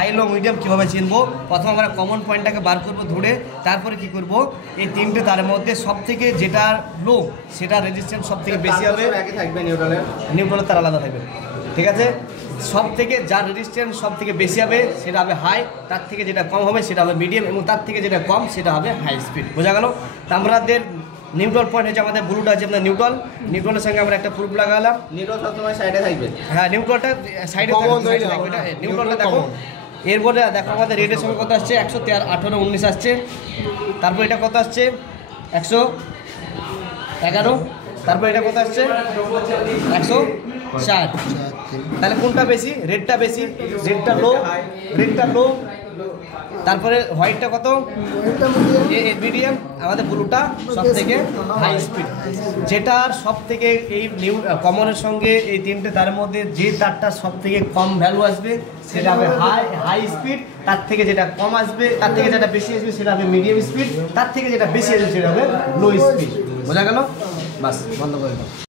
High low medium কীভাবে চিনবো? প্রথম আমরা কমন পয়েন্টটাকে বার করবো ধরে, তারপরে কি করব এই তিনটে তারের মধ্যে সব থেকে যেটা লো সেটা রেজিস্ট্যান্স সব থেকে বেশি হবে, নিউট্রালের তার আলাদা থাকবে, ঠিক আছে? সব থেকে যার রেজিস্ট্যান্স সব থেকে বেশি হবে সেটা হবে হাই, তার থেকে যেটা কম হবে সেটা হবে মিডিয়াম, এবং তার থেকে যেটা কম সেটা হবে হাই স্পিড। বোঝা গেল? তা আমাদের নিউট্রাল পয়েন্ট হচ্ছে আমাদের ব্লুটা আছে আপনার নিউট্রালের সঙ্গে আমরা একটা প্রুফ লাগালাম। নিউট্রাল সবসময় সাইডে থাকবে। হ্যাঁ, নিউট্রালটা সাইডে থাকবে। নিউট্রালটা দেখো, এরপরে দেখো আমাদের রেডের সঙ্গে কত আসছে, 113, 18, 19 আসছে। তারপর এটা কত আসছে, 111। তারপর এটা কত আসছে, 160। তাহলে কোনটা বেশি? রেডটা বেশি, রেডটা লো। তারপরে হোয়াইটটা কত, মিডিয়াম। আমাদের ব্লুটা সব থেকে হাই স্পিড। যেটার সব থেকে এই কমনের সঙ্গে এই তিনটে তারের মধ্যে যে তারটা সব থেকে কম ভ্যালু আসবে সেটা হবে হাই স্পিড, তার থেকে যেটা কম আসবে, তার থেকে যেটা বেশি আসবে সেটা হবে মিডিয়াম স্পিড, তার থেকে যেটা বেশি আসবে সেটা হবে লো স্পিড। বোঝা গেল? বাস, বন্ধ করে দাও।